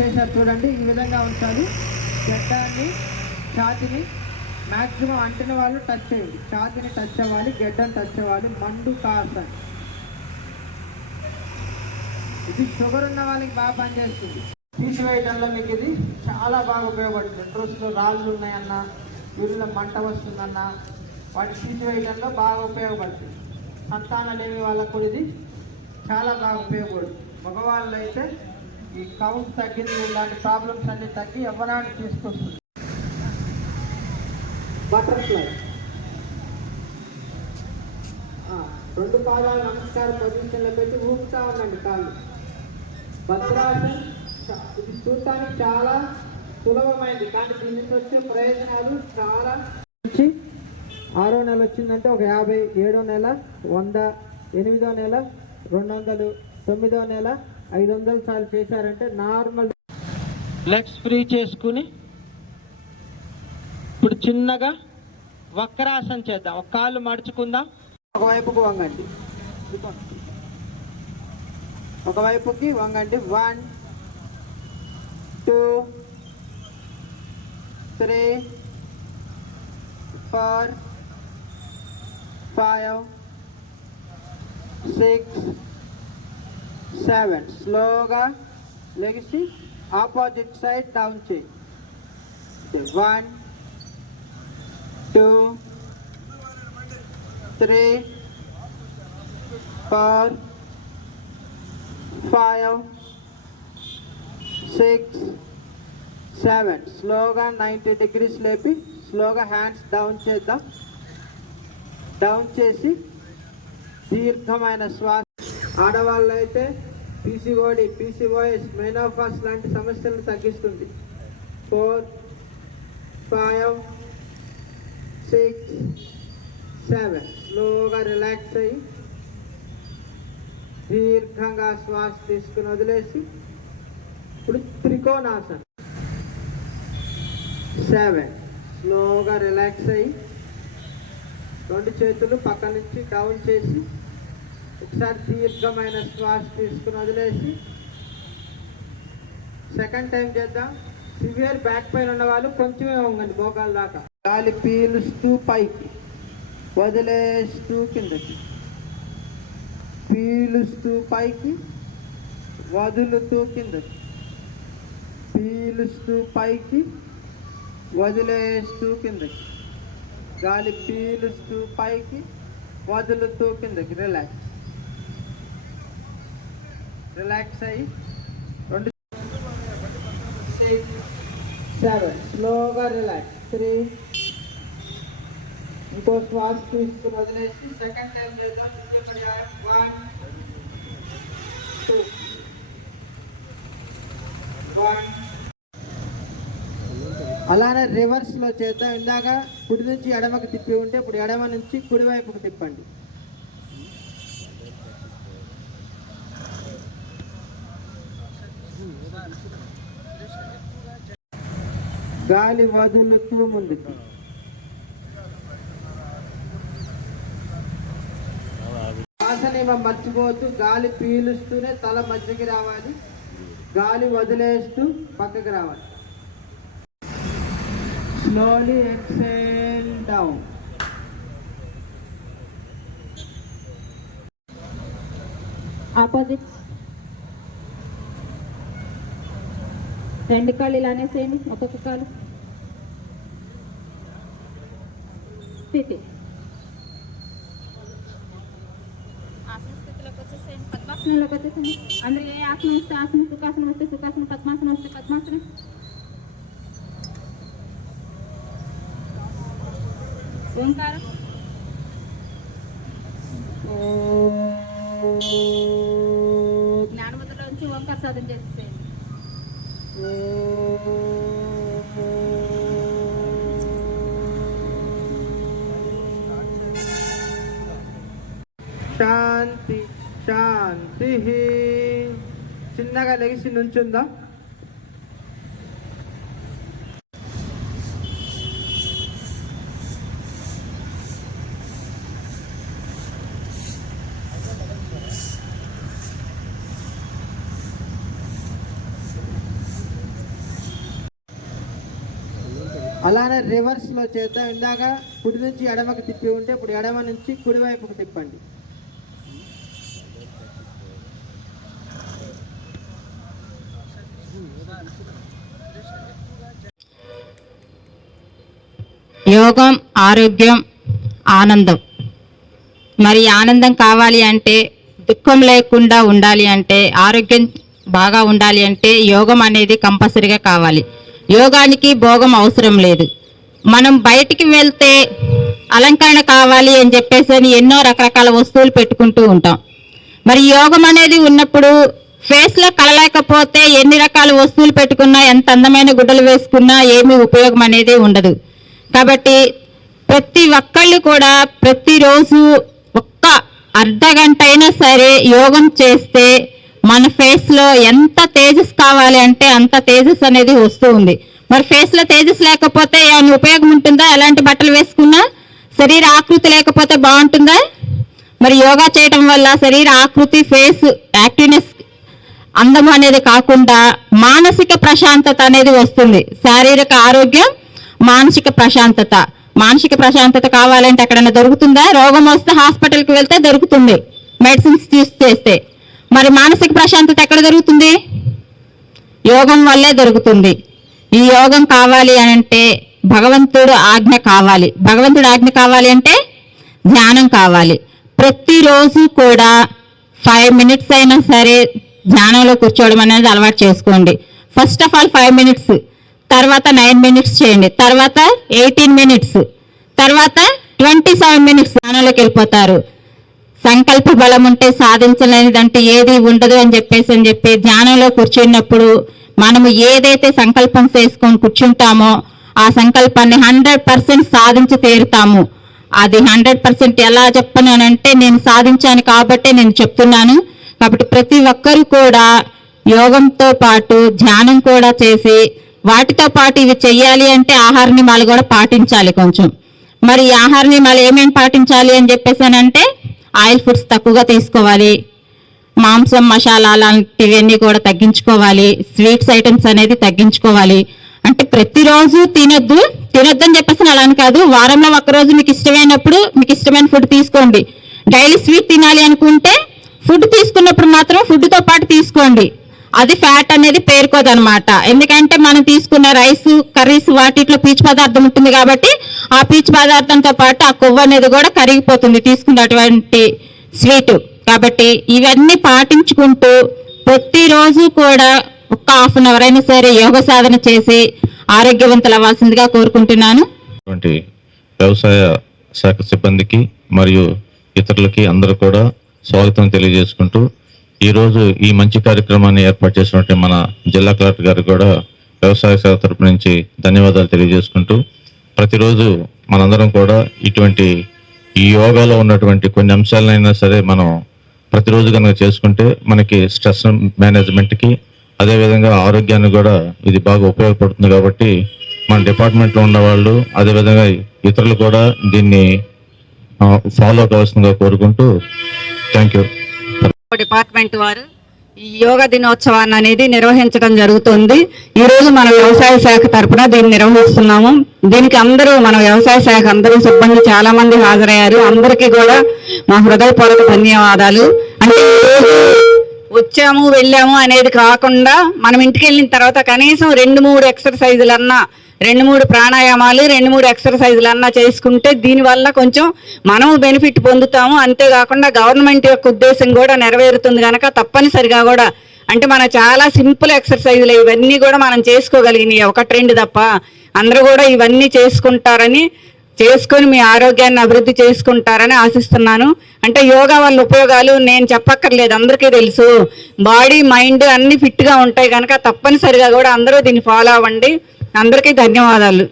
చేశారు చూడండి ఈ విధంగా ఉంచాలి. గడ్డాన్ని ఛాతిని మ్యాక్సిమం అంటిన వాళ్ళు టచ్ చేయండి. ఛాతిని టచ్ అవ్వాలి గడ్డని టచ్ అవ్వాలి. మండు కాసన్. ఇది షుగర్ ఉన్న వాళ్ళకి బాగా పనిచేస్తుంది తీసివేయడంలో మీకు ఇది చాలా బాగా ఉపయోగపడుతుంది. ఇంట్రెస్ట్లో రాళ్ళు ఉన్నాయన్నా యూరిలో మంట వస్తుందన్నా వాటిని తీసివేయడంలో బాగా ఉపయోగపడుతుంది. సంతానం లేని వాళ్ళకు ఇది చాలా బాగా ఉపయోగపడుతుంది. మగవాళ్ళు అయితే ఈ కౌంట్ తగ్గింది ఇలాంటి ప్రాబ్లమ్స్ అన్ని తగ్గి ఎవరాన్ని తీసుకొస్తుంది బటర్ఫ్లై రెండు పాదాలు నమస్కార పొజిషన్లో పెట్టి ఊపుతా ఉండండి కాళ్ళు. భద్రాసన్ ఇది చూడటానికి చాలా సులభమైంది కానీ దీని నుంచి వచ్చే ప్రయోజనాలు చాలా నుంచి ఆరో నెల వచ్చిందంటే ఒక యాభై ఏడో నెల వంద ఎనిమిదో నెల రెండు వందలు తొమ్మిదో నెల ఐదు వందల సార్లు చేశారంటే నార్మల్ లెగ్స్ ఫ్రీ చేసుకుని ఇప్పుడు చిన్నగా వక్రాసన చేద్దాం. ఒక కాళ్ళు మడుచుకుందాం. ఒకవైపుకు వంగండి. ఒకవైపుకి వంగండి. One two three four five six seven స్లోగా లెగిసి ఆపోజిట్ సైడ్ డౌన్ చేయి one two three four five six seven స్లోగా నైంటీ డిగ్రీస్ లేపి స్లోగా హ్యాండ్స్ డౌన్ చేద్దాం. డౌన్ చేసి దీర్ఘమైన శ్వాస ఆడవాళ్ళు అయితే పీసీఓడి పీసీఓఎస్ మైనోఫాస్ లాంటి సమస్యలను తగ్గిస్తుంది. Four five six seven. స్లోగా రిలాక్స్ అయ్యి దీర్ఘంగా శ్వాస తీసుకుని వదిలేసి ఇప్పుడు త్రికోణాసన్. సెవెన్. స్లోగా రిలాక్స్ అయ్యి రెండు చేతులు పక్క నుంచి డౌన్ చేసి ఒకసారి దీర్ఘమైన శ్వాస తీసుకుని వదిలేసి సెకండ్ టైం చేద్దాం. సివియర్ బ్యాక్ పెయిన్ ఉన్న వాళ్ళు కొంచెమే ఉంగండి భోగాల దాకా. గాలి పీలుస్తూ పైకి వదిలేస్తూ కిందకి. పీలుస్తూ పైకి వదులుతూ కిందకి. పీలుస్తూ పైకి వదిలేస్తూ కిందకి. గాలి పీలుస్తూ పైకి వదులుతూ కిందకి. రిలాక్స్. రిలాక్స్ అయ్యి. రెండు సెవెన్ స్లోగా రిలాక్స్ త్రీ ఇంకో శ్వాస తీసుకుని వదిలేసి సెకండ్ టైం చేద్దాం. వన్ టూ వన్ అలానే రివర్స్లో చేద్దాం. ఇందాక కుడి నుంచి ఎడమకి తిప్పి ఉంటే ఇప్పుడు ఎడమ నుంచి కుడివైపుకు తిప్పండి. గాలి వదులుతూ ముందుకు. శ్వాస నియమం గాలి పీలుస్తూనే తల మధ్యకి రావాలి. గాలి వదిలేస్తూ పక్కకి రావాలి. స్లోలీ ఎక్సేల్ డౌన్ ఆపోజిట్ రెండు కాళ్ళు ఇలా అనేసేయండి ఒక్కొక్క కాలు. స్థితి. ఆసన స్థితిలోకి వచ్చేసేయండి. పద్మాసనంలోకి వచ్చేసేయండి. అందరూ ఏ ఆసనం వస్తే ఆసనం సుఖాసనం వస్తే సుఖాసనం పద్మాసనం వస్తే పద్మాసనం? ఓంకారం? జ్ఞానముద్రలో నుంచి ఓంకార సాధన చేసేసేయండి. శాంతి శాంతి. చిన్నగా లెగిసి నుంచుందా. అలానే రివర్స్లో చేద్దాం. ఇందాక కుడి నుంచి ఎడమకి తిప్పి ఉంటే ఇప్పుడు ఎడమ నుంచి కుడివైపుకు తిప్పండి. యోగం ఆరోగ్యం ఆనందం. మరి ఆనందం కావాలి అంటే దుఃఖం లేకుండా ఉండాలి అంటే ఆరోగ్యం బాగా ఉండాలి అంటే యోగం అనేది కంపల్సరిగా కావాలి. యోగానికి భోగం అవసరం లేదు. మనం బయటికి వెళ్తే అలంకరణ కావాలి అని చెప్పేసి అని ఎన్నో రకరకాల వస్తువులు పెట్టుకుంటూ ఉంటాం. మరి యోగం అనేది ఉన్నప్పుడు ఫేస్లో కలలేకపోతే ఎన్ని రకాల వస్తువులు పెట్టుకున్నా ఎంత అందమైన గుడ్డలు వేసుకున్నా ఏమీ ఉపయోగం అనేది ఉండదు. కాబట్టి ప్రతి ఒక్కళ్ళు కూడా ప్రతిరోజు ఒక్క అర్ధ గంట అయినా సరే యోగం చేస్తే మన ఫేస్లో ఎంత తేజస్ కావాలి అంటే అంత తేజస్ అనేది వస్తూ ఉంది. మరి ఫేస్లో తేజస్ లేకపోతే ఏమైనా ఉపయోగం ఉంటుందా? ఎలాంటి బట్టలు వేసుకున్నా శరీర ఆకృతి లేకపోతే బాగుంటుందా? మరి యోగా చేయటం వల్ల శరీర ఆకృతి ఫేస్ యాక్టివ్నెస్ అందం అనేది కాకుండా మానసిక ప్రశాంతత అనేది వస్తుంది. శారీరక ఆరోగ్యం మానసిక ప్రశాంతత. మానసిక ప్రశాంతత కావాలంటే ఎక్కడైనా దొరుకుతుందా? రోగం వస్తే హాస్పిటల్కి వెళ్తే దొరుకుతుంది. మెడిసిన్స్ తీసి చేస్తే. మరి మానసిక ప్రశాంతత ఎక్కడ దొరుకుతుంది? యోగం వల్లే దొరుకుతుంది. ఈ యోగం కావాలి అని అంటే భగవంతుడు ఆజ్ఞ కావాలి. భగవంతుడు ఆజ్ఞ కావాలి అంటే ధ్యానం కావాలి. ప్రతిరోజు కూడా ఫైవ్ మినిట్స్ అయినా సరే ధ్యానంలో కూర్చోవడం అనేది అలవాటు చేసుకోండి. First of all five minutes తర్వాత నైన్ మినిట్స్ చేయండి. తర్వాత ఎయిటీన్ మినిట్స్ తర్వాత ట్వంటీ సెవెన్ మినిట్స్ ధ్యానంలోకి వెళ్ళిపోతారు. సంకల్ప బలం ఉంటే సాధించలేనిదంటే ఏది ఉండదు అని చెప్పేసి అని చెప్పి ధ్యానంలో కూర్చున్నప్పుడు మనము ఏదైతే సంకల్పం చేసుకొని కూర్చుంటామో ఆ సంకల్పాన్ని హండ్రెడ్ పర్సెంట్ సాధించి తీరుతాము. అది హండ్రెడ్ పర్సెంట్ ఎలా చెప్పను అని అంటే నేను సాధించాను కాబట్టి నేను చెప్తున్నాను. కాబట్టి ప్రతి ఒక్కరు కూడా యోగంతో పాటు ధ్యానం కూడా చేసి వాటితో పాటు ఇవి చెయ్యాలి అంటే ఆహార నియమాలు కూడా పాటించాలి కొంచెం. మరి ఈ ఆహార నియమాలు ఏమేమి పాటించాలి అని చెప్పేసి అని అంటే ఆయిల్ ఫుడ్స్ తక్కువగా తీసుకోవాలి. మాంసం మసాలా అలాంటివన్నీ కూడా తగ్గించుకోవాలి. స్వీట్స్ ఐటమ్స్ అనేది తగ్గించుకోవాలి. అంటే ప్రతిరోజు తినొద్దు. తినొద్దని చెప్పేసి అలా అని కాదు. వారంలో ఒక్కరోజు మీకు ఇష్టమైనప్పుడు మీకు ఇష్టమైన ఫుడ్ తీసుకోండి. డైలీ స్వీట్ తినాలి అనుకుంటే ఫుడ్ తీసుకున్నప్పుడు మాత్రం ఫుడ్తో పాటు తీసుకోండి. అది ఫ్యాట్ అనేది పేర్కొదనమాట. ఎందుకంటే మనం తీసుకున్న రైస్ కర్రీస్ వాటిలో పీచు పదార్థం ఉంటుంది కాబట్టి ఆ పీచు పదార్థంతో పాటు ఆ కొవ్వు అనేది కూడా కరిగిపోతుంది తీసుకున్నటువంటి స్వీట్. కాబట్టి ఇవన్నీ పాటించుకుంటూ ప్రతిరోజు కూడా ఒక్క హాఫ్ అన్ అవర్ అయినా సరే యోగ సాధన చేసి ఆరోగ్యవంతులు అవ్వాల్సిందిగా కోరుకుంటున్నాను. వ్యవసాయ శాఖ సిబ్బందికి మరియు ఇతరులకి అందరూ కూడా స్వాగతం తెలియజేసుకుంటూ ఈరోజు ఈ మంచి కార్యక్రమాన్ని ఏర్పాటు చేసినటువంటి మన జిల్లా కలెక్టర్ గారు కూడా వ్యవసాయ శాఖ తరపు నుంచి ధన్యవాదాలు తెలియజేసుకుంటూ ప్రతిరోజు మనందరం కూడా ఇటువంటి ఈ యోగాలో ఉన్నటువంటి కొన్ని అంశాలైనా సరే మనం ప్రతిరోజు కనుక చేసుకుంటే మనకి స్ట్రెస్ మేనేజ్మెంట్కి అదేవిధంగా ఆరోగ్యానికి కూడా ఇది బాగా ఉపయోగపడుతుంది కాబట్టి మన డిపార్ట్మెంట్లో ఉన్న వాళ్ళు అదేవిధంగా ఇతరులు కూడా దీన్ని ఫాలో కావాల్సిందిగా కోరుకుంటూ థ్యాంక్ యూ. డిపార్ట్మెంట్ వారు ఈ యోగా దినోత్సవాన్ని అనేది నిర్వహించడం జరుగుతుంది. ఈ రోజు మన వ్యవసాయ శాఖ తరపున దీన్ని నిర్వహిస్తున్నాము. దీనికి అందరూ మన వ్యవసాయ శాఖ అందరూ సిబ్బంది చాలా మంది హాజరయ్యారు. అందరికీ కూడా మా హృదయపూర్వక ధన్యవాదాలు. అంటే వచ్చాము వెళ్ళాము అనేది కాకుండా మనం ఇంటికి వెళ్ళిన తర్వాత కనీసం రెండు మూడు ఎక్సర్సైజులన్నా రెండు మూడు ప్రాణాయామాలు రెండు మూడు ఎక్సర్సైజులు అన్నా చేసుకుంటే దీనివల్ల కొంచెం మనము బెనిఫిట్ పొందుతాము. అంతేకాకుండా గవర్నమెంట్ యొక్క ఉద్దేశం కూడా నెరవేరుతుంది కనుక తప్పనిసరిగా కూడా. అంటే మన చాలా సింపుల్ ఎక్సర్సైజులు ఇవన్నీ కూడా మనం చేసుకోగలిగినాయి ఒకటి రెండు తప్ప. అందరూ కూడా ఇవన్నీ చేసుకుంటారని చేసుకొని మీ ఆరోగ్యాన్ని అభివృద్ధి చేసుకుంటారని ఆశిస్తున్నాను. అంటే యోగా వల్ల ఉపయోగాలు నేను చెప్పక్కర్లేదు అందరికీ తెలుసు. బాడీ మైండ్ అన్ని ఫిట్గా ఉంటాయి కనుక తప్పనిసరిగా కూడా అందరూ దీన్ని ఫాలో అవ్వండి. అందరికీ ధన్యవాదాలు.